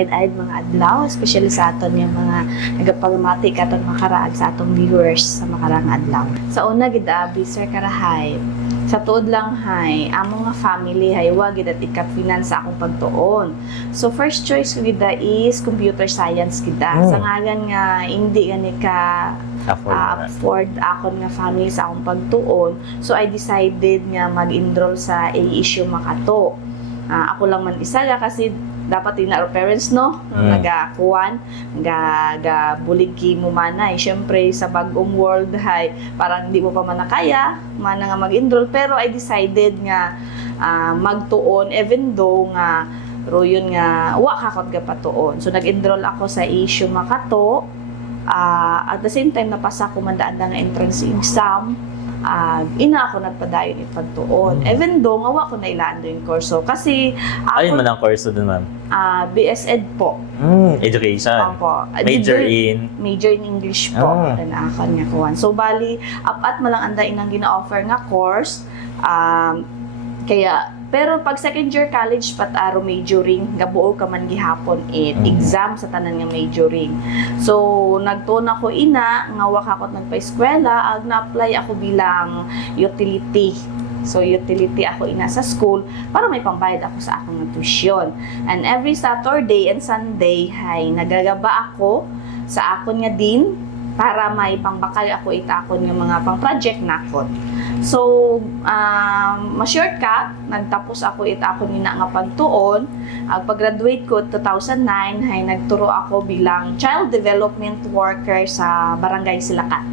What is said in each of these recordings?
maid-aid mga adlaw, especially sa aton yung mga nagapagmati katon makaraag sa atong viewers sa makarang adlaw. Sa una gid abi Sir Karahay, sa tuod lang hay, amo nga family hay wa gid at ikat-finance sa akong pagtuon. So first choice ko gid is computer science gid. Sa ngalan nga hindi gani ka afford akon nga family sa akong pagtuon. So I decided nga mag-enroll sa ASU Makato. Ako lang man isa kasi dapat din na parents no nagakuan buligi mo manay syempre sa bagong world hay parang hindi mo pa man nakaya man nga mag-enroll pero I decided nga magtuon even though nga royon nga wa kakot ga patuon. So nag-enroll ako sa ASU Makato. At the same time napasa ko man daan nga entrance exam. Ina ako nagpadayon ipagtuon. Even though nga wa ko nailaan yung kurso kasi ayun man ang kurso dun, ma'am? BS Ed po. Education. Opo. Major in English po. Na ako nga kuwan. So bali apat malang anda inang gina-offer nga course. Kaya pero pag second year college pataro majoring gabuo ka man gihapon exam sa tanan nga majoring. So nagtuon ako ina nga wa kakot nagpa-eskwela ag na-apply ako bilang utility. So utility ako ina sa school para may pambayad ako sa akong tuition. And every Saturday and Sunday hay nagagaba ako sa akon nga din para may pangbakal ako itakon nga mga pang-project nakon. So, ma-shortcut, nagtapos ako itakon nina nga pagtuon. Pag-graduate ko 2009, ay nagturo ako bilang child development worker sa Barangay Silakat.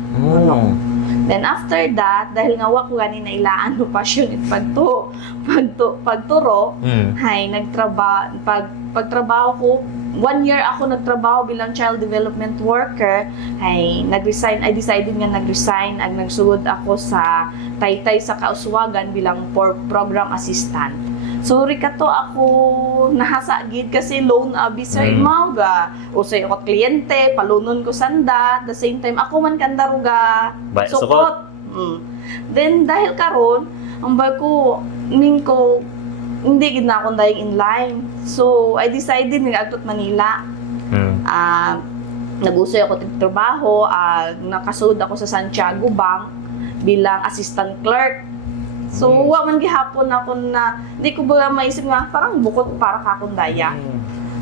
Then after that, dahil nga wa ko gani na ilaan no passion it pagturo, ay pagtrabaho ko 1 year ako nagtrabaho bilang child development worker ay nag-resign. I decided nga nag-resign ag nagsugod ako sa Taytay sa Kauswagan bilang program assistant. So rikato ako nahasa gid kasi loan officer imaw ga usay ako kliyente palunon ko sanda the same time ako man kandaruga sukot. Then dahil karon ang ko ning ko hindi gid na akong dayang inline. So, I decided nga agtot Manila. Nag-usoy ako ng trabaho, nakasud ako sa Santiago Bank bilang assistant clerk. So, wa man gihapon ako na, di ko ba maisip nga, parang bukod para kakong daya.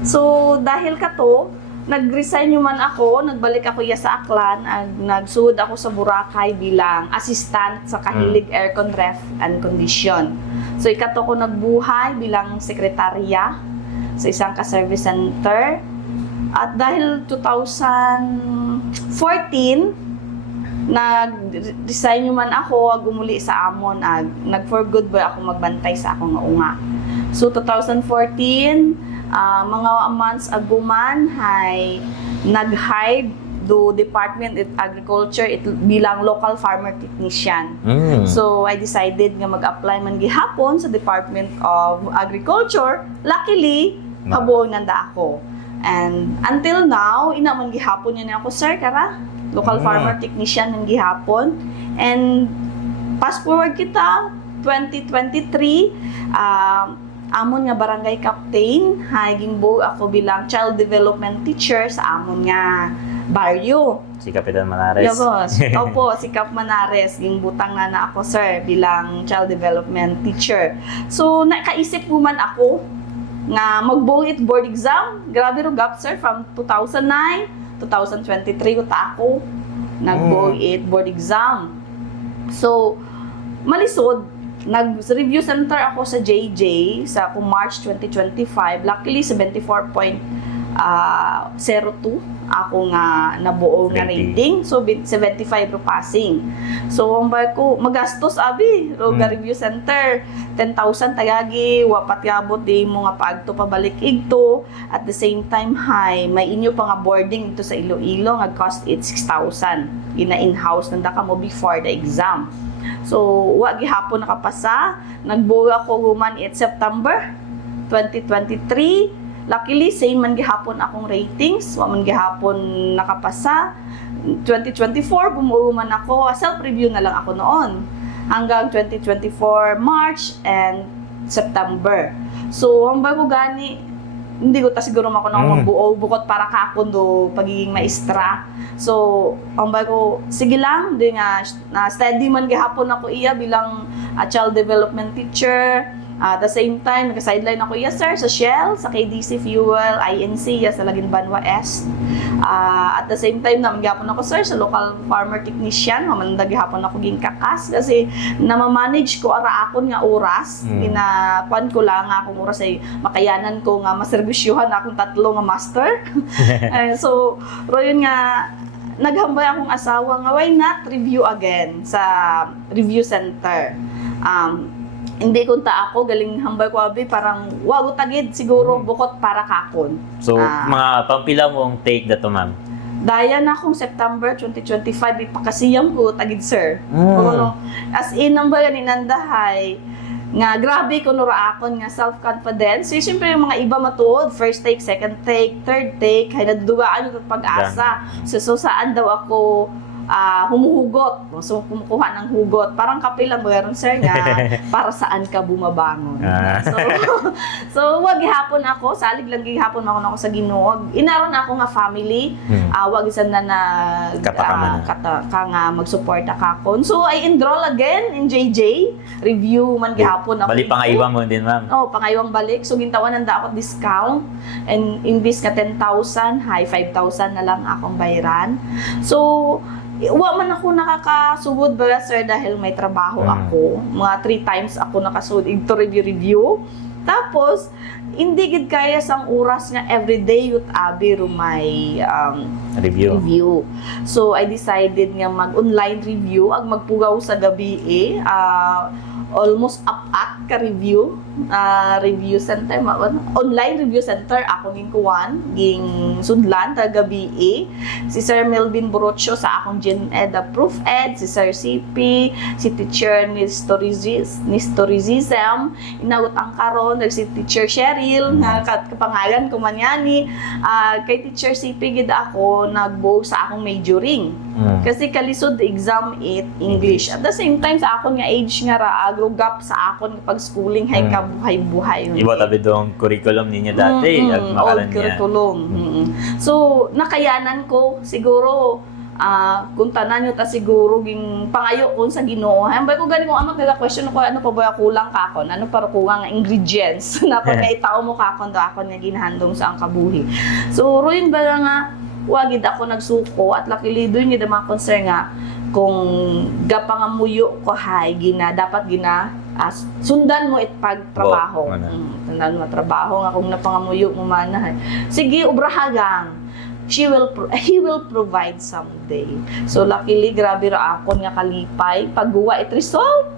So, dahil kato, nag-resign man ako, nagbalik ako sa Aklan, nagsud ako sa Boracay bilang assistant sa Kahilig Aircon Ref and Condition. So ikato ko nagbuhay bilang sekretarya sa isang ka-service center. At dahil 2014, nag-resign man ako, gumuli sa Amon, nag-for good boy ako magbantay sa akong unga. So 2014, mga months ago man ay nag-hire do Department of Agriculture bilang local farmer technician. So I decided nga mag-apply man gihapon sa Department of Agriculture. Luckily, habuong nanda ako. And until now, ina man gihapon yun ako, Sir Kara, local farmer technician man gihapon. And fast forward kita 2023, amon nga barangay captain, haging ako bilang child development teacher sa amon nga baryo. Si Kapitan Manares. Opo, si Kap Manares. Ging butang na ako, sir, bilang child development teacher. So, nakaisip po man ako nga mag-buit board exam. Grabe ro gap, sir, from 2009, 2023 uta ako nag-buit board exam. So, malisod, nag-review center ako sa JJ sa March 2025. Luckily, 74.02 ako nga nabuo nga rating. So 75 ro passing. So ang ko magastos abi ro review center 10,000 tagagi wapat yabot di mo nga paagto pabalik igto. At the same time hay may inyo pa nga boarding ito sa Iloilo nga cost it 6,000 ina in-house nanda ka mo before the exam. So wa gihapon nakapasa, nagbuo ako human it September 2023. Luckily, same man gihapon akong ratings, wa man gihapon nakapasa. 2024, bumuo man ako, self-review na lang ako noon. Hanggang 2024, March and September. So, ang bago gani, hindi ko ta siguro mako na magbuo bukod para kakon do pagiging maestra. So ang bay ko sige lang di nga na steady man gihapon ako iya bilang child development teacher. At the same time, naka-sideline ako, yes sir, sa Shell, sa KDC Fuel, INC, yes, sa Lagin Banwa Est. At the same time, naman gihapon ako sir, sa local farmer technician, mamandag gihapon ako ging kakas, kasi namamanage ko ara akon nga oras, ginakuan ko lang nga akong oras ay makayanan ko nga maserbisyuhan akong 3 nga master. So, yun nga, naghambay akong asawa nga, why not review again sa review center. Hindi kunta ako galing hambay ko abi parang wago tagid siguro bukod para kakon. So, mga pampila mong take dato, ma'am? Daya na akong September 2025 ipakasiyam ko tagid sir. No, as in nang bayan inandahay nga grabe ko nura akon nga self-confidence. So, siyempre yung mga iba matuod, first take, second take, third take, kaya nadudugaan yung pag-asa. So saan daw ako humuhugot. So, kumukuha ng hugot. Parang kape lang ba sir nga para saan ka bumabangon. So wag gihapon ako. Salig lang gihapon ako sa Ginoo. Inaron ako nga family. Wag isan na ka nga mag-support akon. So, I enroll again in JJ. Review man gihapon ako. Bali pangaiwa mo din, ma'am? Pangaiwang balik. So, gintawan nanda ako discount. And imbis ka 10,000, 5,000 na lang akong bayaran. So, wa man ako nakakasugod ba sir dahil may trabaho ako. Mga 3 times ako nakasugod ito review. Tapos hindi gid kaya sang oras nga everyday youth abi rumay review. So I decided nga mag-online review ag magpugaw sa gabi almost up ka review center online review center ako ging kuwan ging sudlan ta gabi si Sir Melvin Borocho sa akong Gen Ed Proof Ed, si Sir CP, si Teacher Nistorizism inagot ang karon si Teacher Cheryl nga kapangalan ko man yani kay Teacher CP gid ako nagbuo sa akong majoring kasi kalisod exam 8 English at the same time sa akon nga age nga ra gap sa akon pag-schooling hay kabuhay-buhay. Iba tabi dong curriculum ninyo dati. Old curriculum. So, nakayanan ko siguro kung tanan nyo ta siguro ging pangayo ko sa Ginoo. Hambay ko gani kung amang nag-question ko ano pa ba kulang kakon, ano para kulang nga ingredients na pag itao mo kakon do akon nga ginahandom sa ang kabuhi. So, ruin ba nga wagid ako nagsuko at luckily doon yung mga concern nga kung gapangamuyo ko hay dapat sundan mo pagtrabaho. Sundan mo trabaho nga kung napangamuyo mo man sige ubrahagang he will provide someday. So luckily grabe ra ako nga kalipay pagguwa it result.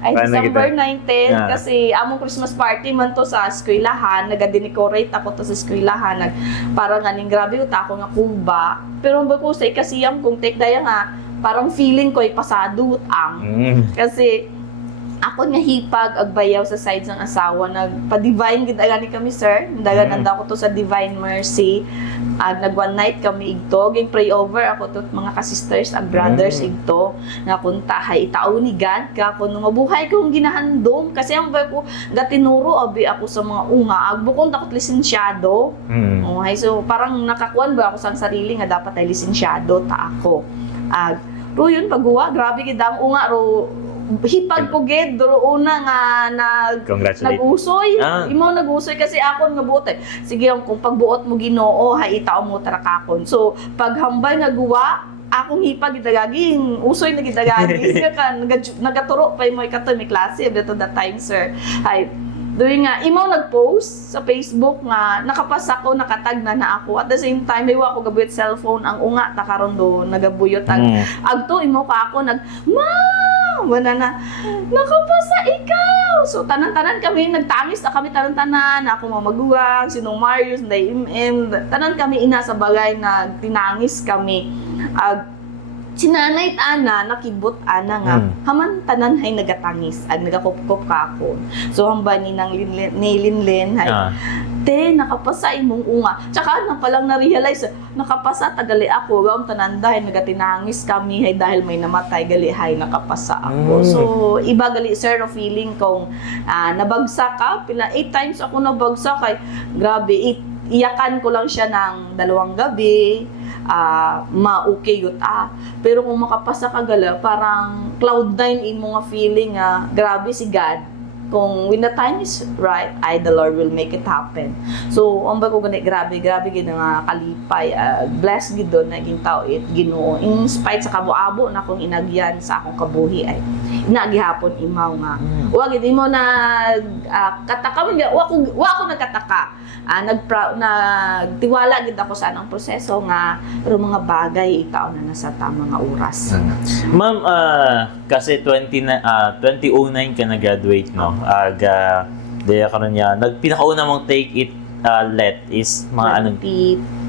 Ay December 19 kasi among Christmas party man to sa eskwelahan, naga-decorate ako to sa eskwelahan para nga ning grabe uta ako nga kuba. Pero ba ko say kasiyam kung take daya nga parang feeling ko ay pasado ang kasi ako nga hipag agbayaw sa sides ng asawa nagpa-divine gid agani kami sir nanda ko to sa Divine Mercy nag one night kami igto ging pray over ako to mga ka-sisters ag brothers igto nga kunta hay itao ni God ka kun mabuhay kong ginahandom kasi ang ba ko gatinuro abi ako sa mga unga agbukon takot lisensyado so parang nakakuan ba ako sa sarili nga dapat ay lisensyado ta ako ro yun pagguwa grabe gid ang unga ro hipag ko gid ro una nga nag-usoy imo nag-usoy kasi akon nga buot sige kung pagbuot mo Ginoo hay itao mo tarakakon so paghambay nga guwa akong hipag gidagaging usoy na gidagaging ka nagaturo pa mo ikato may klase dito that time sir hay doon nga, imaw nag-post sa Facebook nga nakapasa ko, nakatag na ako. At the same time, may ako gabuyot cellphone, ang unga, takaroon do, nagabuyot. Agto, imaw ka ako, wala na, nakapasa ikaw! So, tanan-tanan kami, nagtamis na kami tanan-tanan, ako mamaguwang, sinong Marius, tanan kami ina sa bagay na tinangis kami. Si nanay ana nakibot ana nga haman tanan hay nagatangis ag nagakupkop ka ako. So hamba ni nang Linlin hay te nakapasa imong unga. Tsaka nang palang na-realize nakapasa tagali ako gawon tanan dahil nagatinangis kami hay dahil may namatay gali hay nakapasa ako. So iba gali sir no feeling kung nabagsak ka pila 8 times ako nabagsak kay grabe iyakan ko lang siya ng 2 gabi. Ma-okay yun pero kung makapasa ka gala parang cloud9 imo nga feeling grabe si God kung when the time is right the Lord will make it happen. So ang bago gani grabe gid nga kalipay blessed gid don naging tao Ginoo in spite sa kabo-abo na kung inagyan sa akong kabuhi ay nagihapon imaw nga wa gid mo na kataka wa ako nagkataka nagtiwala gid ako sa anang proseso nga pero mga bagay ikaw na nasa tamang nga oras. Ma'am, kasi 2009 ka na-graduate, no? Daya ka niya. Pinakauna mong take it let is mga anong...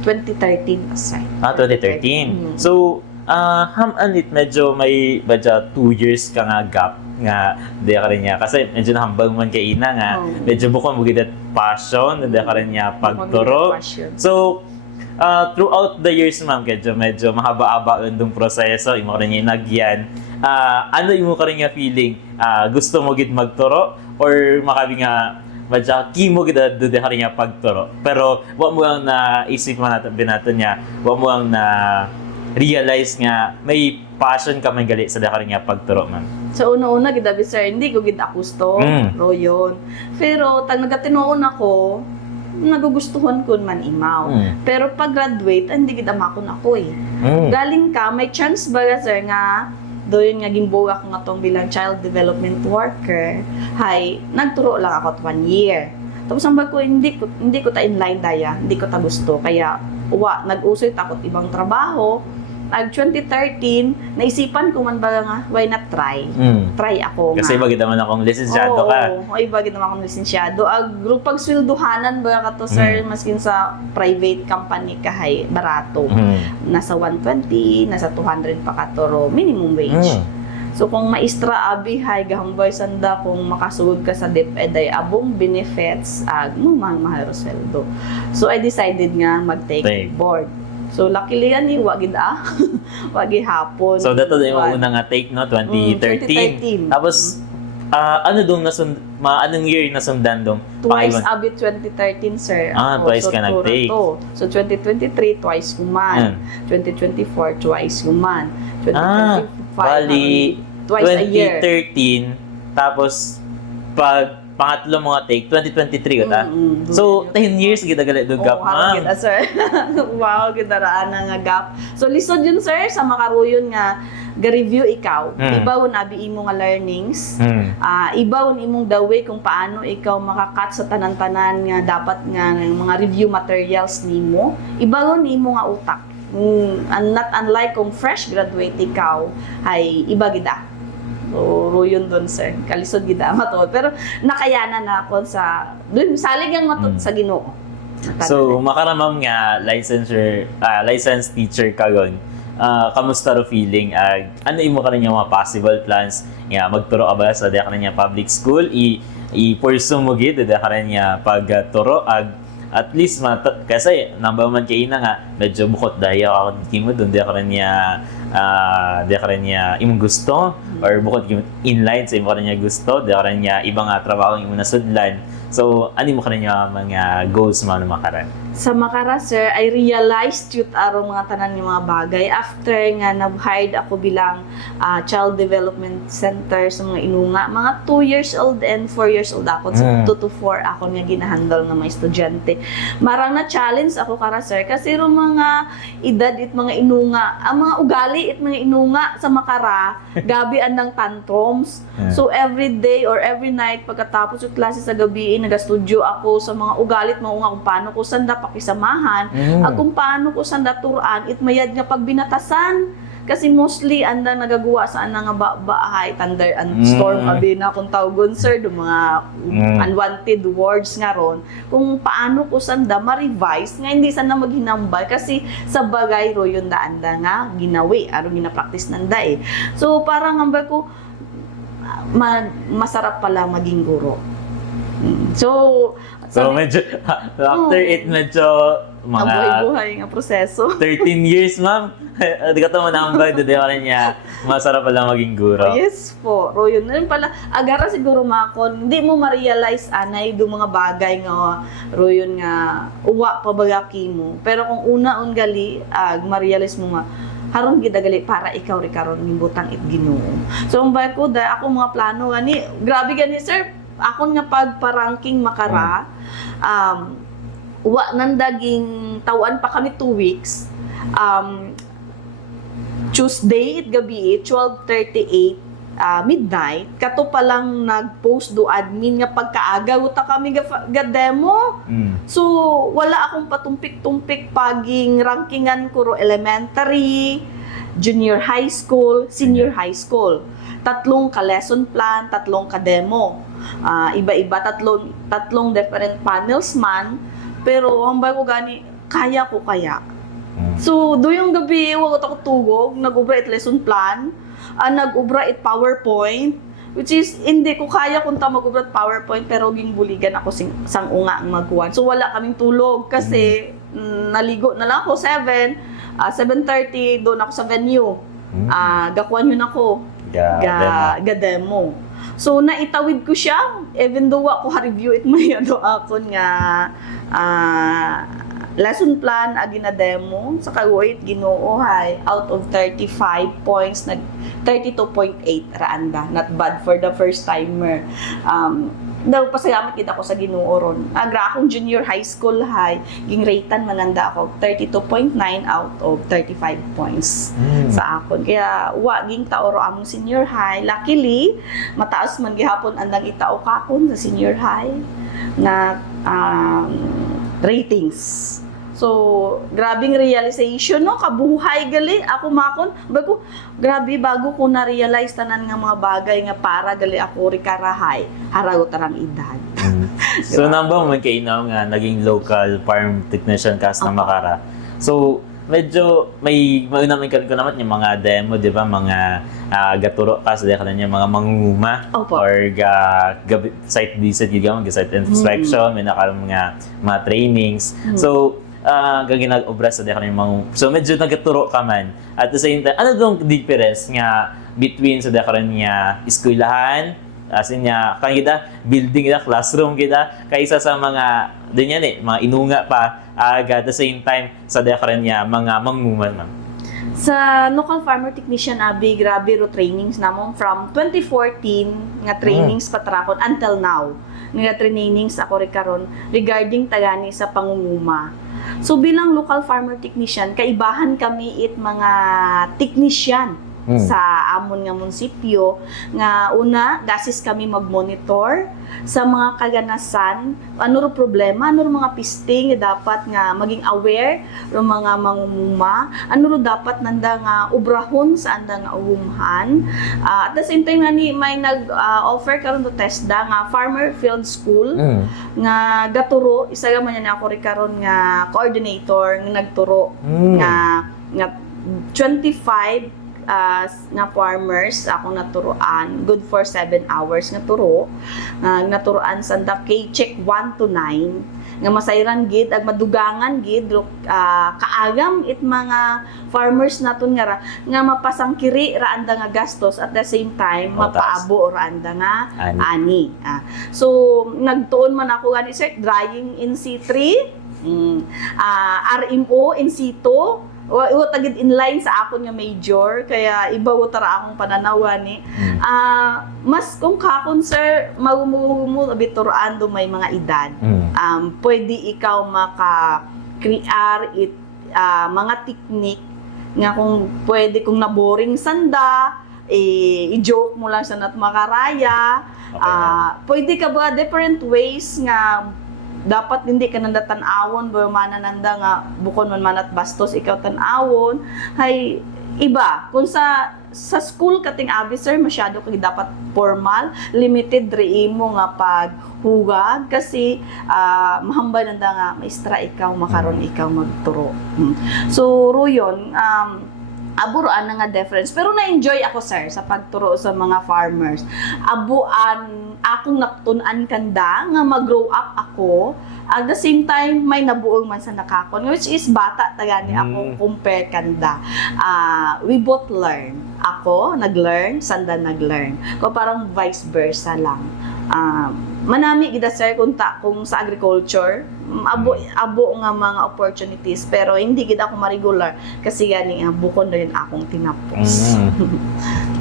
2013 aside. 2013. So, hamanit medyo may 2 years ka nga gap nga daya ka rin niya. Kasi medyo nahambag man kay ina nga. Medyo bukong mugidat passion, daya ka rin niya pagturo. So, throughout the years, ma'am, medyo mahaba-aba yung proseso, imo rin niya inagyan. Ano imo ka rin nga feeling? Gusto mo gid magturo? Or makabi nga, madya, kimo gid dode ka rin nga pagturo? Pero, wa mo ang naisip man natin niya, wa mo ang na realize nga may passion ka man gali sa daka rin nga pagturo, ma'am. So una-una gid sir, hindi ko gid ako gusto royon. Pero tag nagatinuon ako, nagugustuhan ko man imaw. Pero pag graduate, hindi gid amakon ako Galing ka, may chance ba sir nga doon nga gimbuo ako nga tong bilang child development worker. Hay, nagturo lang ako 1 year. Tapos ang ko hindi ko ta inline daya, hindi ko ta gusto kaya nag-usoy takot ibang trabaho. Ag 2013, naisipan ko man ba nga, why not try? Try ako Kasi bagid naman akong lisensyado ka. Oo, bagid naman akong lisensyado. Pag sweldohanan ba ka to, sir, maskin sa private company kahay, barato. Nasa 120, nasa 200 pa ka to, minimum wage. So kung maistra abi hay gahambay sanda kung makasugod ka sa DepEd ay abong benefits mahal sweldo. So I decided nga mag-take board. So luckily ani wagid wagi hapon. So dato yung una nga take no 2013. Tapos ano dong anong year nasundan dong? Twice abi 2013 sir. Twice ka nag-take. So 2023 twice kuman. 2024 twice kuman. 2025 bali twice a year. 2013 tapos pag pangatlo mga take 2023 ka so 10 years gidagali do gap ma'am. Wow, sir. Wow, gidaraan nga gap. So lisod yun sir sa makaruyon nga ga-review ikaw. Ibawon abi imo nga learnings. Ibawon imong the way kung paano ikaw makakat sa tanan-tanan nga dapat nga mga review materials nimo. Ibawon imo nga utak. Not unlike kung fresh graduate ikaw ay iba gida. So, ruyon doon, sir. Kalisod gida matod. Pero nakayanan na ako salig ang matod sa Ginoo. So, makaramam nga licensed teacher ka gon. Kamusta ro feeling? Ano imo ka rin yung mga possible plans? Magturo ka ba sa daya ka rin public school? I-pursue mo gid daya ka rin pagturo? At least kasi number man kay ina nga medyo bukot dahil ako kimo doon di ka rin niya imong gusto or bukod inline sa imo ka rin niya gusto di ka rin niya ibang trabaho imong nasudlan. So ano mo ka rin niya mga goals mo na makaran? Sa Makara, sir, I realized yun mga tanan ng mga bagay after nga na-hired ako bilang child development center sa mga inunga. Mga 2 years old and 4 years old ako. So 2 to 4 ako nga ginahandle ng mga estudyante. Marang na-challenge ako kara, sir, kasi ro mga edad it mga inunga, ang mga ugali it mga inunga sa Makara, gabi andang tantrums. So every day or every night pagkatapos yung klase sa gabi, nag-studio ako sa mga ugalit mga unga kung paano ko sanda pakisamahan, kung paano ko sanda turuan, it mayad nga pagbinatasan Kasi mostly andang nagagawa sa nga bahay, thunder and storm, abi na kung tawgon sir, do mga unwanted words nga ron, kung paano ko sanda ma-revise nga hindi sana maghinambal kasi sa bagay ro yun anda nga ginawi, aron gina-practice nanda eh. So parang hambal ko, masarap pala maging guro. So medyo, after it, medyo mga buhay-buhay nga proseso. 13 years, ma'am. Di ka ito manambay, doon ka rin niya. Masarap pala maging guro. Yes po. Ro yun. Yun pala, agara siguro makon, hindi mo ma-realize anay do mga bagay nga ro yun nga uwa pabagaki mo. Pero kung una gali, ma-realize mo nga haron gidagali para ikaw ri karon nimbutang it Ginoo. So ang bay ko da ako mga plano gani, grabe gani sir, akon nga pagpa-ranking makara, wa nang daging tawan pa kami 2 weeks. Tuesday it gabi 12:38 midnight kato pa lang nag-post do admin nga pagkaaga uta kami ga demo. So wala akong patumpik-tumpik paging rankingan ko ro elementary, junior high school, senior high school. 3 ka lesson plan, 3 ka demo. Iba-iba, tatlong different panels man, pero hambay ko gani kaya ko kaya. So do yung gabi wag ako tugog, nag-ubra it lesson plan, nag-ubra it PowerPoint, which is hindi ko kaya kung ta mag-ubra it PowerPoint pero gingbuligan ako sang unga ang magkuhan. So wala kaming tulog kasi naligo na lang ako 7:30 doon ako sa venue. Gakuan yun ako. Ga demo. So naitawid ko siya even though ako ha-review it may akon nga lesson plan agi na demo sa kawait Ginoo hay out of 35 points nag 32.8 raanda, not bad for the first timer. Daw pasalamat kita ko sa Ginoo ron. Agra akong junior high school high, ging ratean mananda ako 32.9 out of 35 points sa akon. Kaya wa ging taoro among senior high. Luckily, mataas man gihapon andang itao kakon sa senior high na ratings. So, grabing realization, no? Kabuhay gali. Ako makon, bago, grabe, bago ko na-realize tanan nga mga bagay nga para gali ako rikarahay, haragot tarang edad. So, namba mo kay Inaw nga naging local farm technician kas ng Makara. So, medyo may naman ko naman yung mga demo, di ba? Mga gaturo kas, di ka na niya mga mangunguma. Opo. Or site visit, yung site inspection, may nakaroon mga trainings. So, gaginag-obra sa dekhan yung mga... So, medyo nagaturo ka man. At the same time, ano dong difference nga between sa dekhan niya eskwelahan, as in niya, kan kita, building kita, classroom kita, kaysa sa mga, din yan mga inunga pa, at the same time, sa dekhan niya, mga manguman man. Sa local farmer technician abi grabe ro trainings namon from 2014 nga trainings patrakon until now nga trainings ako ri karon regarding tagani sa pangunguma. So bilang local farmer technician kaibahan kami it mga technician sa amon nga munisipyo nga una gasis kami magmonitor sa mga kaganasan, ano ro problema, ano ro mga pisting nga dapat nga maging aware ro mga mangumuma, ano ro dapat nanda nga obrahon sa anda nga uwumhan. At the same time nga ni may nag-offer karon to TESDA nga Farmer Field School nga gaturo isa man niya ako ri karon nga coordinator nga nagturo nga 25 nga farmers akong naturoan good for 7 hours nga turo naturoan sa K-check 1 to 9 nga masayran gid ag madugangan gid kaagam it mga farmers naton nga mapasangkiri ra anda nga gastos at the same time mapaabo ra anda nga ani. So nagtuon man ako gani sir drying in C3 RMO in C2 o tagid inline sa akon nga major kaya iba tara akong pananawan ni mas kung kakon sir magumu abituraan do may mga edad pwede ikaw maka-create it mga technique nga kung pwede kung naboring sanda i-joke mo lang sa nat makaraya pwede ka ba different ways nga dapat hindi ka nanda tan-awon ba manananda nga bukon man manat bastos ikaw tan-awon hay iba kung sa school kating abi sir masyado kay dapat formal limited re mo nga paghugag kasi mahambay nanda nga maestra ikaw makaron ikaw magturo. So ruyon aburuan na nga difference. Pero na-enjoy ako, sir, sa pagturo sa mga farmers. Abuan, akong naktunan kanda, nga mag-grow up ako. At the same time, may nabuong man sa nakakon, which is bata tagani ako compare kanda. We both learn. Ako, nag-learn, sanda nag-learn. Ko parang vice versa lang. Manami gida sir kung sa agriculture abo nga mga opportunities pero hindi gid ako ma-regular kasi gani bukod na rin akong tinapos.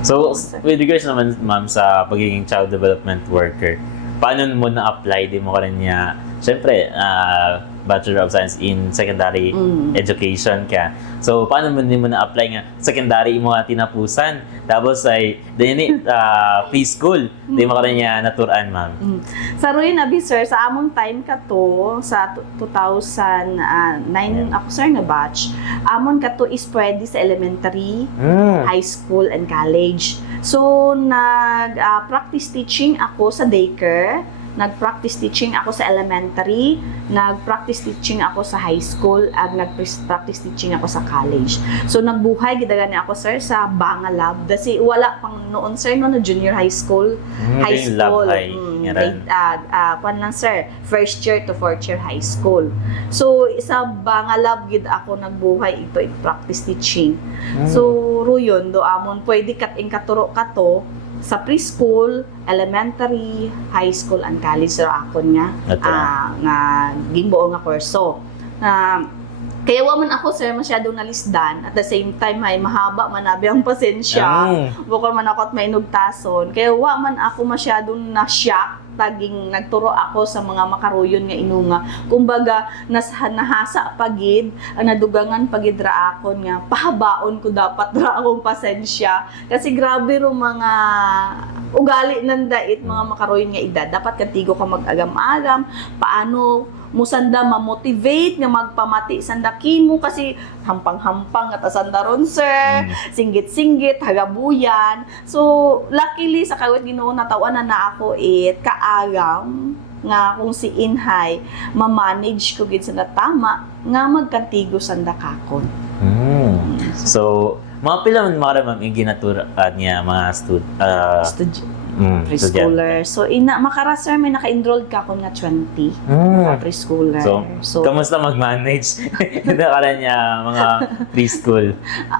So with regards naman ma'am sa pagiging child development worker, paano mo na-apply din mo ka rin niya syempre Bachelor of Science in Secondary Education ka. So, paano mo na-apply nga? Secondary mo nga tinapusan. Tapos ay, preschool. Di mo ka rin niya naturan, ma'am. Sa Ruin Abi, sir, sa among time ka to, sa 2009 ako, sir, na batch, amon ka to is pwede sa elementary, high school, and college. So, nag-practice teaching ako sa daycare, nag-practice teaching ako sa elementary, nag-practice teaching ako sa high school, at nag-practice teaching ako sa college. So, nagbuhay, gidagani ako, sir, sa Banga Lab. Kasi wala pang noon, sir, no, na junior high school. High school. Kwan lang, sir, first year to fourth year high school. So, sa Banga Lab, gid ako nagbuhay, ito, practice teaching. So, ruyon, do amon, pwede kating katuro ka to, sa preschool, elementary, high school, and college so akon nga nga gimbuo nga kurso. Kaya waman ako sir masyadong nalisdan at the same time ay mahaba man abi ang pasensya. Bukod man ako at mainugtason. Kaya waman ako masyadong na-shock taging nagturo ako sa mga makaruyon nga inunga. Kumbaga nahasa pagid ang nadugangan pagid ra akon nga pahabaon ko dapat ra akong pasensya kasi grabe ro mga ugali ng dait mga makaruyon nga edad. Dapat kantigo ka mag-agam-agam paano musanda ma-motivate nga magpamati sandaki mo kasi hampang-hampang at asandaron sir, singgit-singgit, hagabuyan. So, luckily sa kawit Ginoo natawanan na ako kaagam nga kung si Inhay ma-manage ko gid sa natama nga magkantigo sandakakon. So, mga pila man makaramang yung ginaturan niya mga preschooler. So, makara sir, may naka-enrolled ka ako nga 20 preschooler. So, kamusta mag-manage? Nakala niya mga preschool.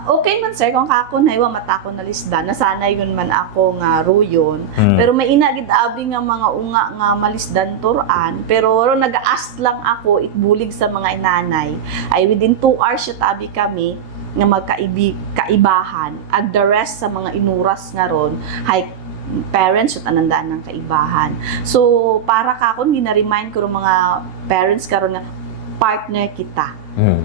Okay man sir, kung kakon haywa mata ko na lisda, nasanay yun man ako nga ruyon. Pero may inagid abi nga mga unga nga malisdan turan. Pero nag-aast lang ako itbulig sa mga inanay. Ay within 2 hours siya tabi kami nga magkaibahan. Ag the rest sa mga inuras nga ron, parents at anandaan ng kaibahan. So, para kakon, gina-remind ko ng mga parents karon nga partner kita.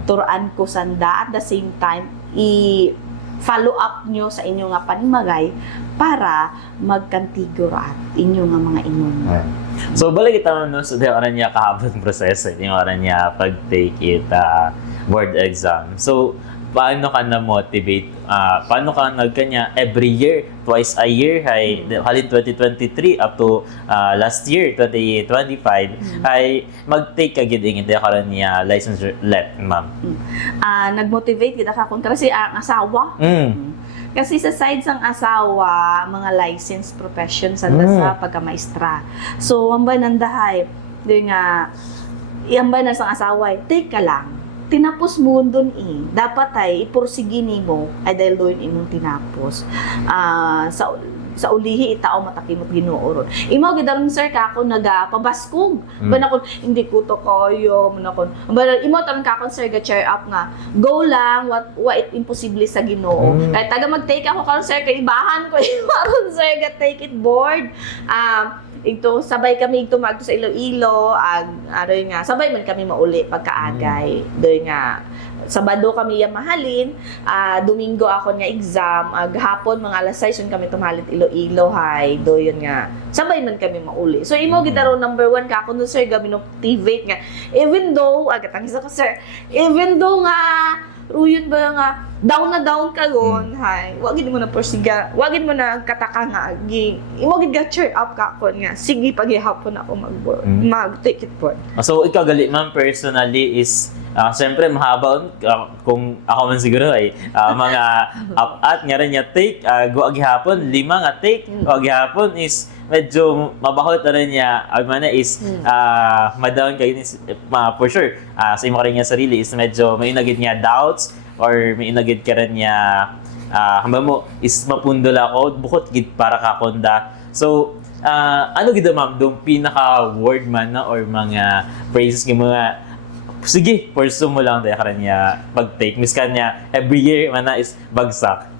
Turuan ko sanda at the same time, i-follow up nyo sa inyo nga panimagay para magkantigo at inyo nga mga inyong. So, balik kita no, so di oran niya kahabang proseso, yung oran niya pag-take it board exam. So, paano ka na-motivate? Paano ka nagkanya every year, twice a year, halin 2023 up to last year, 2025, ay mag-take ka gid ingin ka rin niya licensure left, ma'am? Nag-motivate kita ka kung kasi ang asawa. Kasi sa side sang asawa, mga licensed profession sa pagkamaestra. So, ambay nandahay, iambay na sang asawa, take ka lang. Tinapos mo doon dapat ay ipursigi nimo ay dahil doon imong tinapos. Sa ulihi itao matakimot Ginoo ron. Imo gidaron sir ka ako nagapabaskog. Banakon hindi ko to kayo manakon. Imo taron ka ako sir ga cheer up nga. Go lang what it imposible sa Ginoo. Kay taga mag-take ako karon sir kay ibahan ko imaron sir ga take it board. Ito sabay kami magto sa Iloilo nga sabay man kami mauli pagkaagay doy nga Sabado kami yung mahalin, Domingo ako nga exam, gahapon mga alas 6 yun kami tumalit Iloilo hay, do yun nga. Sabay man kami mauli. So imo gitaro number 1 ka ako no sir gabi no motivate nga. Even though agatang isa ko sir, even though nga ruyon ba nga down na down ka gon hay, wagin mo na porsiga, wagin mo na kataka nga imo gid ga cheer up ka kon nga sige paghihapon ako mag take it for. So ikaw gali man personally is siyempre mahaba kung ako man siguro ay mga up-at nga rin niya take go gihapon 5 nga take o gihapon is medyo mabahot na rin niya mana is ma-down kayo for sure sa imo rin niya sarili is medyo may inagid niya doubts or may inagid ka rin niya hamba mo is mapundol ako bukod gid para ka konda. So ano gid ma'am dong pinaka word man na or mga phrases ng mga sige, pursue mo lang dahil ka rin niya pag-take. Miss ka niya, every year man na is bagsak.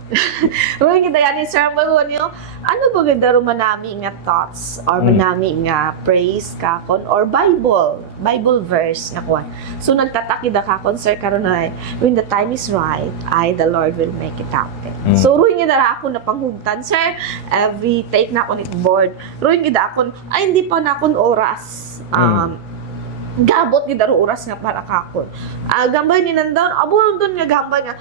Uy, kita yan sir, ano ba ganda rin manami nga thoughts or manami nga praise kakon or Bible verse nga kuwan. So nagtatakid kakon sir karon na when the time is right, the Lord will make it happen. So ruin gid ako na panghugtan sir, every take na ako nit board. Ruin gid ako, hindi pa na akon oras. Gabot gid oras nga para kakon. Gambay ni nandoon, abulong doon nga gambay nga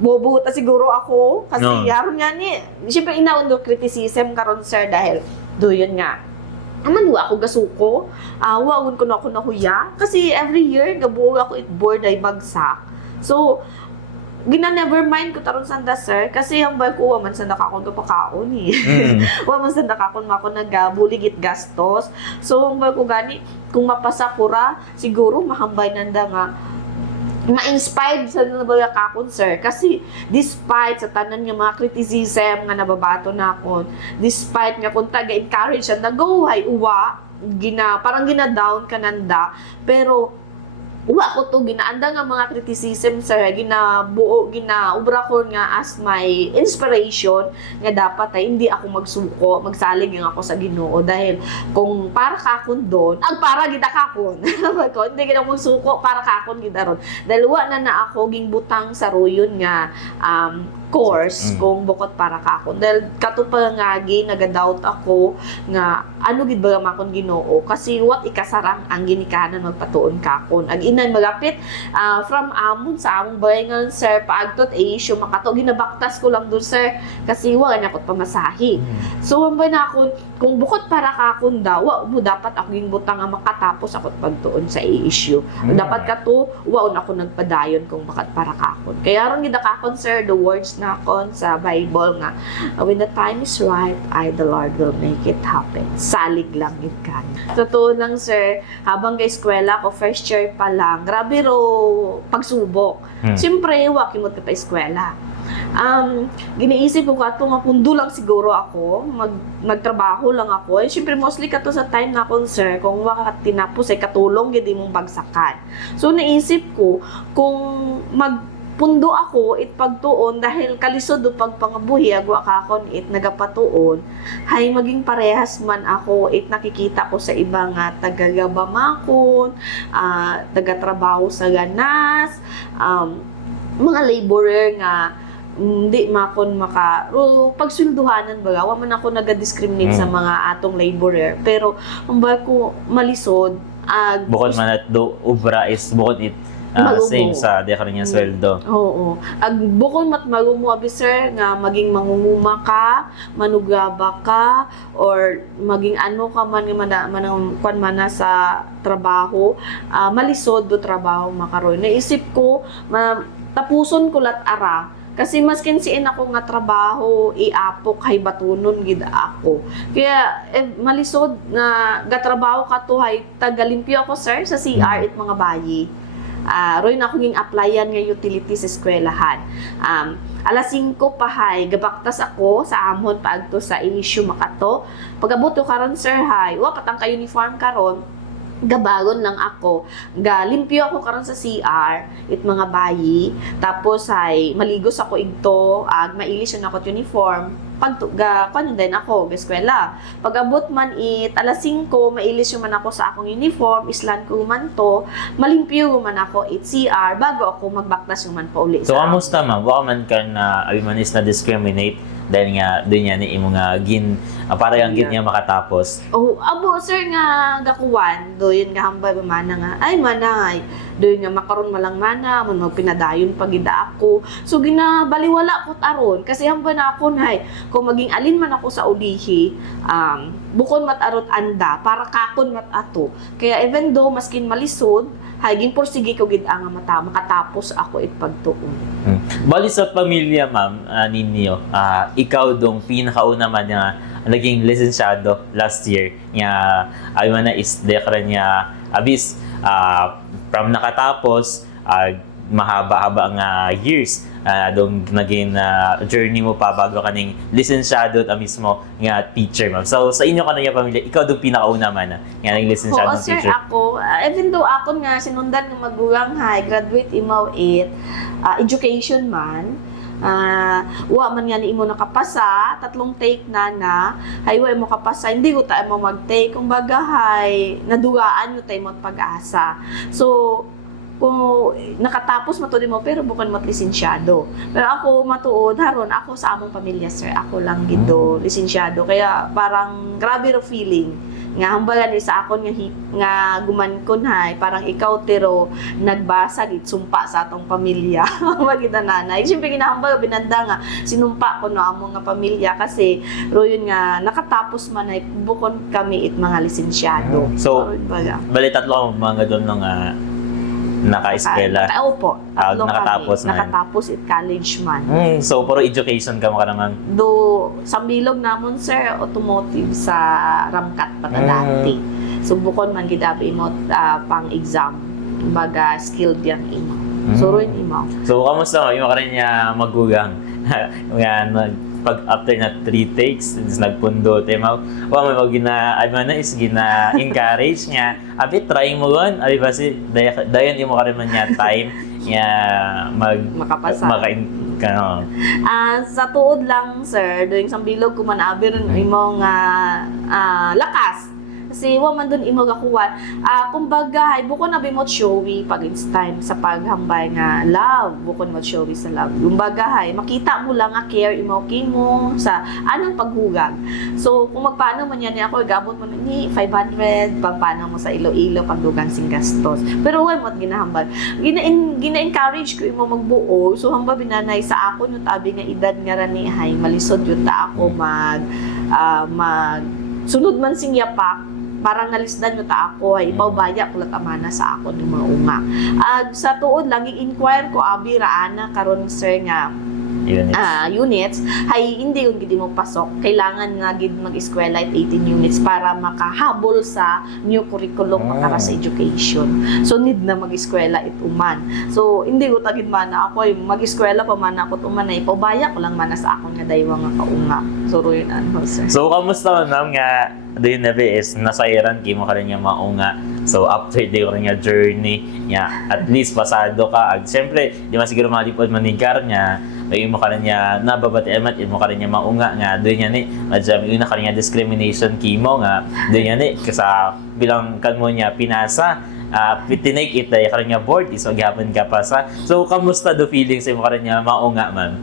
bobo ta siguro ako kasi yaron nga ni syempre inaon do criticism karon sir dahil do yun nga aman wa ako gasuko waon ko na ako nahuya kasi every year gabuog ako it board ay bagsak. So never mind ko taron sanda sir kasi ang bay ko man sanda kakon to pakaon wa man sanda kakon mako nagabuligit gastos. So ang bay ko gani kung mapasa ko ra siguro mahambay nanda nga ma-inspired sa nabaga kakon sir kasi despite sa tanan nga mga criticism nga nababato na akon, despite nga kung taga-encourage siya na go hay uwa parang gina-down ka nanda pero uwa ko to ginaanda nga mga criticism sir ginaubra ko nga as my inspiration nga dapat ay hindi ako magsuko magsalig nga ako sa Ginoo dahil kung para kakon doon para gid kakon ko hindi gid ako magsuko para kakon gid aron dahil wa na ako ging butang sa ruyon nga course kung bukod para kakon dahil kato pa nga nagadoubt ako nga ano gid ba makon Ginoo kasi what ikasarang ang ginikanan magpatuon kakon ag inan magapit from amon sa among bayangan sir paagtot issue makato ginabaktas ko lang doon sir kasi wa na ko pamasahi. So ang na akon kung bukod para kakon daw wa mo dapat ako ging butang nga makatapos ako pagtuon sa issue. Dapat kato wa na ako nagpadayon kung bakat para kakon. Kaya ron gid kakon sir the words na kon sa Bible nga when the time is right, the Lord will make it happen. Salig lang gid kan. Totoo lang sir, habang eskwela ko first year pa lang, grabe ro pagsubok. Siyempre, wakimot ka pa eskwela. Giniisip ko kato nga pundo lang siguro ako, magtrabaho lang ako. Siyempre, mostly kato sa time na kon sir, kung wakatinapos ay katulong gid imong bagsakan. So naisip ko kung pundo ako it pagtuon dahil kalisod do pagpangabuhi agwa kakon it nagapatuon hay maging parehas man ako it nakikita ko sa ibang tagagabamakon tagatrabaho sa ganas mga laborer nga hindi makon pagsweldohanan baga wa man ako naga-discriminate sa mga atong laborer pero ang ko malisod bukod man at do obra is bukod it same sa di ka rin yung sweldo. Oo. Bukod magumo sir nga maging mangunguma ka, manugaba ka, or maging ano ka man sa trabaho, malisod do trabaho makaroon. Naisip ko, tapuson ko lat ara. Kasi maskin siin ako nga trabaho, iapok hay batunon gid ako. Kaya malisod nga gatrabaho ka to hay tagalimpyo ako sir sa CR it mga bayi. Roy na akong applyan nga utilities sa eskwelahan. Alas 5 pa hay, gabaktas ako sa amon paagto sa issue makato. Pagabot ko karon sir hay, wa patang ka uniform karon. Gabagon lang ako. Galimpyo ako karon sa CR, it mga bayi. Tapos ay maligos ako igto, mailis na ako uniform. kano din ako, eskwela. Pag abot man alas 5, mailis yung man ako sa akong uniform, islan ko man to, malimpyo man ako CR bago ako magbaktas yung man pa uli So, sa kamusta ma'am? Baka man ka na, abi man is na-discriminate dahil nga doon yan imo nga para yung gin niya makatapos. Oh, abo sir nga gakuan, do yun nga hambay ba mana nga. Ay manay, do yun nga makaron malang mana, mun magpinadayon pagida ako. So ginabaliwala ko aron kasi hambay na ako nay, kung maging alin man ako sa ulihi, bukon mat arot anda para kakon mat ato. Kaya even though maskin malisod, hay ginporsige ko gid ang makatapos ako pagtuon. Bali sa pamilya ma'am ninyo, ikaw dong pinakauna man nga naging lisensyado last year nga ay man na is dekra niya abis from nakatapos mahaba-haba nga years dong naging journey mo pa bago kaning lisensyado at mismo nga teacher ma'am. So sa inyo kanang pamilya, ikaw dong pinakauna man nga naging lisensyado sir, teacher. ako, even though ako nga sinundan ng magulang graduate imaw education man, wa man nga ni imo nakapasa, 3 take na haywa mo kapasa, hindi ko tayo mo mag-take, kung bagahay nadugaan mo tayo mo pag-asa. So kung nakatapos matuloy mo pero bukan mat lisensyado. Pero ako matuod haron ako sa among pamilya sir, ako lang gido lisensyado, kaya parang grabe ro feeling nga hambalan sa akon nga gumankon hay parang ikaw tero nagbasa gid sumpa sa atong pamilya magita nanay. Siyempre ginahambal binanda nga sinumpa ko no among nga pamilya kasi ro yun nga nakatapos man ay bukon kami mga lisensyado. So bali tatlo ang mga doon nung naka-eskwela. Opo, tatlo nakatapos kami. Nakatapos college man. So, puro education ka mo ka naman? Do, sa bilog namon, sir, automotive sa Ramkat Patadati. So, bukon man gidabi mo pang-exam. Baga, skilled yung imo. So, rin imo. So, kamusta mo? Yung ka rin niya magugang. Pag after na 3 takes, nagpundo, tema, may is gina-encourage niya. Abi, try mo yun. Abi ba si, dayan di mo ka rin man niya time niya makapasa. Sa tuod lang, sir, doon sa bilog ko man abi rin imong lakas. Kasi wa man dun imo gakuan. Kumbaga, hay bukon na bimot showy pag it's time sa paghambay nga love, bukon mo showy sa love. Kumbaga, hay makita mo lang nga care imo kimo sa anong paghugag. So, kung magpaano man yan ako, gabot mo ni 500, pagpaano mo sa Iloilo pagdugang sing gastos. Pero wa mo ginahambal. Gina-encourage ko imo magbuo. So, hamba binanay sa ako no tabi nga edad nga rani hay malisod yun ta ako mag sunod man sing yapak parang nalisdan nyo ta ako ay ibawbaya kulat amana sa ako ng mga unga. Sa tuod lang i-inquire ko abi raana karon sir nga units hay hindi yung gid mo pasok, kailangan nga gid mag-eskwela at 18 units para makahabol sa new curriculum para sa education. So need na mag-eskwela uman. So hindi ko tagid man ako ay mag-eskwela pa man ako uman na ipabaya ko lang man sa akon nga daywa nga kaunga. So yun sir. So kamusta man nga doon na is nasairan kimo ka rin nga maunga. So after day ko rin nga journey niya, at least pasado ka. Siyempre, di man siguro malipod manigar niya, may mo ka rin niya nababati emat, mo ka rin niya maunga nga. Doon niya ni, madjam yun na ka rin niya discrimination kimo nga. Doon niya ni, sa bilang kan mo niya pinasa, tinake it dahil ka rin niya board, is maghapon ka pa sa. So, kamusta do feelings mo ka rin niya maunga man?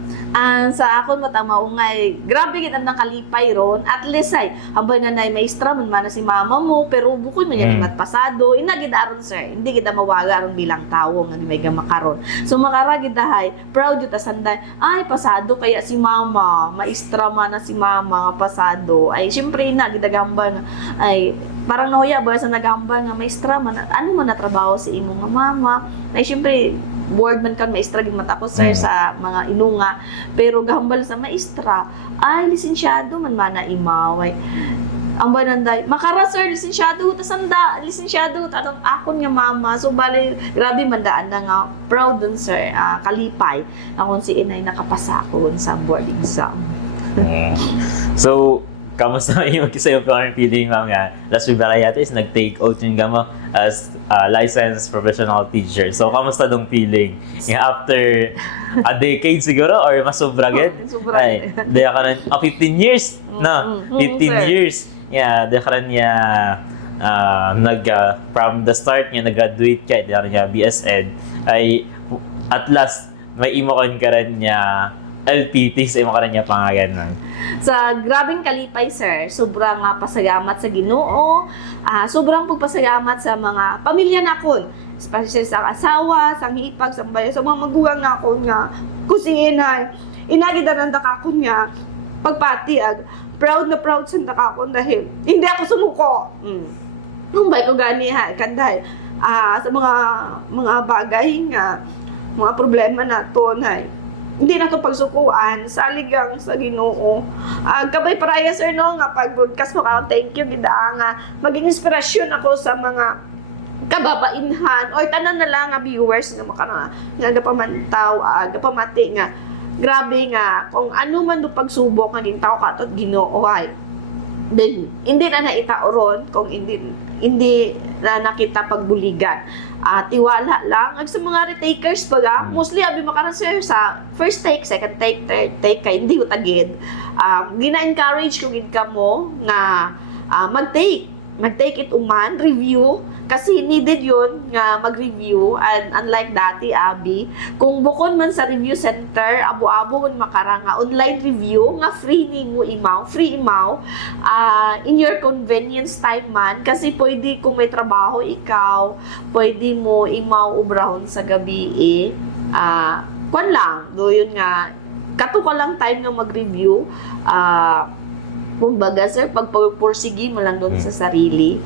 Sa akon matang maungay, grabe gid ang kalipay ron. At least ay hambay na nay maestra man man si mama mo, pero bukod man yan pasado, inagid aron sir. Hindi kita mawaga aron bilang tawo nga may makaron. So makaragid dahay, proud yun ta sanday. Ay pasado kaya si mama, maestra man na si mama pasado. Ay syempre na gidagamba nga ay parang nahuya ba sa nagamba nga maestra man, ano man na trabaho si imo nga mama. Ay syempre board man kan maestra gid mata ko sir sa mga inunga, pero gahambal sa maestra ay lisensyado man mana imaway ang bananday makara sir lisensyado ta sanda lisensyado ta akon nga mama. So bali grabe man daan na nga proud dun sir, kalipay akon si inay nakapasa ko sa board exam. So kamusta yung kisayo pa ang feeling ma'am nga last Vibarayate is nag-take out yung gamo as licensed professional teacher. So kamusta dong feeling? Nga after a decade siguro or mas sobra gid? Sobra. Ay, daya ka rin, 15 years no? 15 sir. years. Yeah, daya ka rin niya from the start niya nag-graduate ka, daya rin niya BS Ed ay at last may imo ka rin niya LPT sa imo ka rin niya pangalan. Sa grabing kalipay, sir, sobrang pasalamat sa Ginoo. Sobrang pagpasalamat sa mga pamilya nakon, especially sa asawa, sa hipag, sa bayan, sa mga magulang nakon nga kusinay. Inagidanan ta kakon nga pagpatiag. Proud na proud sa nakakon dahil hindi ako sumuko. Humbay ko gani ha, kanday. Sa mga bagay nga mga problema naton hay hindi na to pagsukuan sa ligang sa Ginoo. Kabay paraya sir no nga pag-broadcast mo ka, thank you gid nga maging inspirasyon ako sa mga kababainhan or tanan na lang nga viewers nga makana nga gapamantaw gapamati nga grabe nga kung ano man do pagsubok nga gintaw ka tot Ginoo ay then hindi na naitaoron kung hindi na nakita pagbuligan. Tiwala lang. Sa mga retakers baga, mostly abi makaran sir sa first take, second take, third take kay hindi utagid. Gina-encourage ko gid kamo nga mag-take it uman, review, kasi needed yun nga mag-review, and unlike dati, Abi, kung bukod man sa review center, abo-abo man makara nga online review, nga free imaw, in your convenience time man, kasi pwede kung may trabaho ikaw, pwede mo imaw ubrahon sa gabi kwan lang, do yun nga, kato ka lang time nga mag-review, kumbaga sir, pagpursigi mo lang doon sa sarili,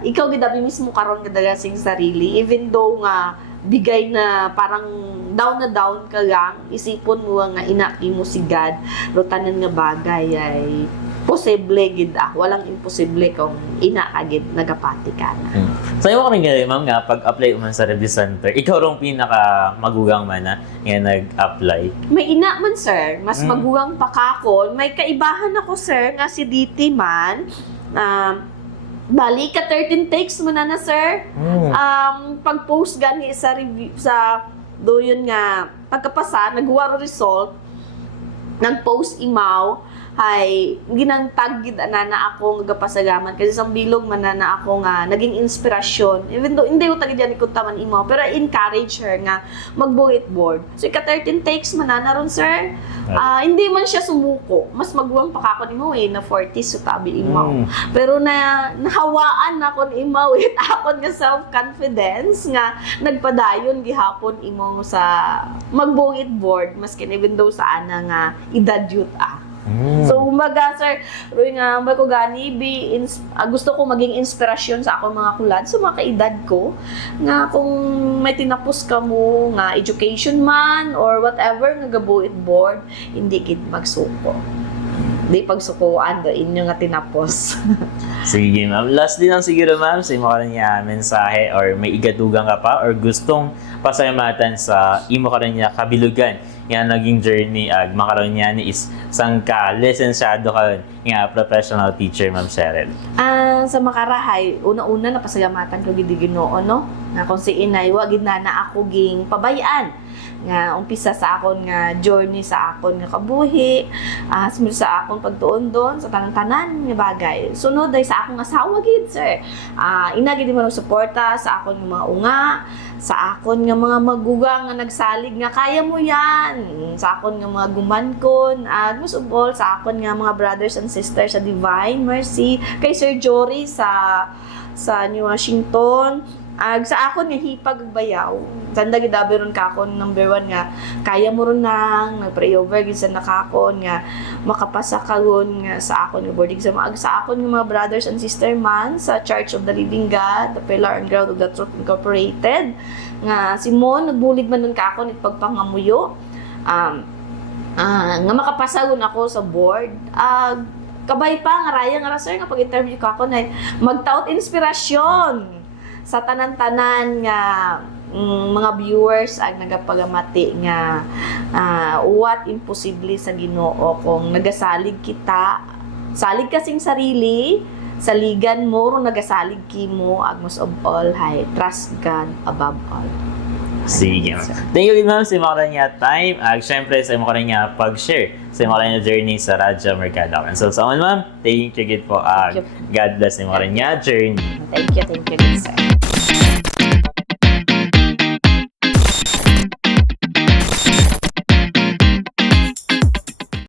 ikaw gidabi mismo karon gadagasing sarili, even though nga bigay na parang down na down ka lang, isipon mo nga inaki mo si God, rotanan nga bagay ay posible gid walang imposible kung inaagid nagapati ka na. So yung kami ganyan, ma'am nga, pag-apply man sa review center, ikaw rong pinaka magugang man na nga nag-apply? May ina man sir, mas magugang pa kakon, may kaibahan ako sir nga si DT man, bali ka 13 takes mo na sir. Pag-post gani sa review sa do yun nga pagkapasa nagwaro result, nag-post imaw ay ginantag gid na ako nga pasagaman kasi sa bilog man na ako nga naging inspirasyon, even though hindi ko tagid yan taman imaw, pero encourage her nga mag-bullet board. So ika 13 takes man na ron sir. Hindi man siya sumuko, mas maguwang pa kako nimo na 40 so tabi imaw. Pero nahawaan ako ni imaw with akon nga self confidence nga nagpadayon gihapon imaw sa mag-bullet board maski even though sa ana nga edad youth So, umaga, sir, Roy nga, may ko gani, gusto ko maging inspirasyon sa akong mga kulad, sa mga kaedad ko, nga kung may tinapos ka mo, nga education man, or whatever, nga gabuit board, hindi kid magsuko. Hindi pagsukuan, do inyo nga tinapos. Sige, ma'am. Last din lang siguro, ma'am, sa imo ka niya mensahe or may igadugang ka pa or gustong pasalamatan sa imo ka niya kabilugan nga naging journey makaroon niya ni is sang ka lisensyado ka nga professional teacher, ma'am Cheryl. Sa makarahay, una-una na pasalamatan ko gid Ginoo no, nga kung si inay wa gid na ako ging pabayaan nga umpisa sa akon nga journey sa akon nga kabuhi, sa akon pagtuon sa tanan-tanan nga bagay. Sunod ay sa akong asawa gid sir. Ina gid mo suporta sa akon nga mga unga, sa akon nga mga magugang nga nagsalig nga kaya mo yan, sa akon nga mga gumankon, most of all sa akon nga mga brothers and sisters sa Divine Mercy, kay Sir Jory sa New Washington, sa akon nga hipag bayaw. Sanda gid ron kakon number 1 nga kaya mo ron nang nagpray over gid sa nakakon nga makapasa karon nga sa akon nga boarding sa akon nga mga brothers and sister man sa Church of the Living God, the Pillar and Ground of the Truth Incorporated, nga Simon nagbulig man nun kakon it pagpangamuyo, nga makapasagon ako sa board. Kabay pa nga raya nga sir nga pag-interview kako na magtaot inspirasyon sa tanan-tanan nga mga viewers ang nagapagamati nga what imposible sa Ginoo kung nagasalig kita Salig kasing sarili, saligan mo, ro nagasalig kimo, ag most of all, hay, trust God above all. Sige, ma'am. Thank you, ma'am, sa mga niya time. Siyempre, sa mga niya pag-share sa mga niya journey sa Radyo Mercado. So, sa ma'am, thank you, good po. Thank you. God bless sa mga niya journey. Thank you, good sir.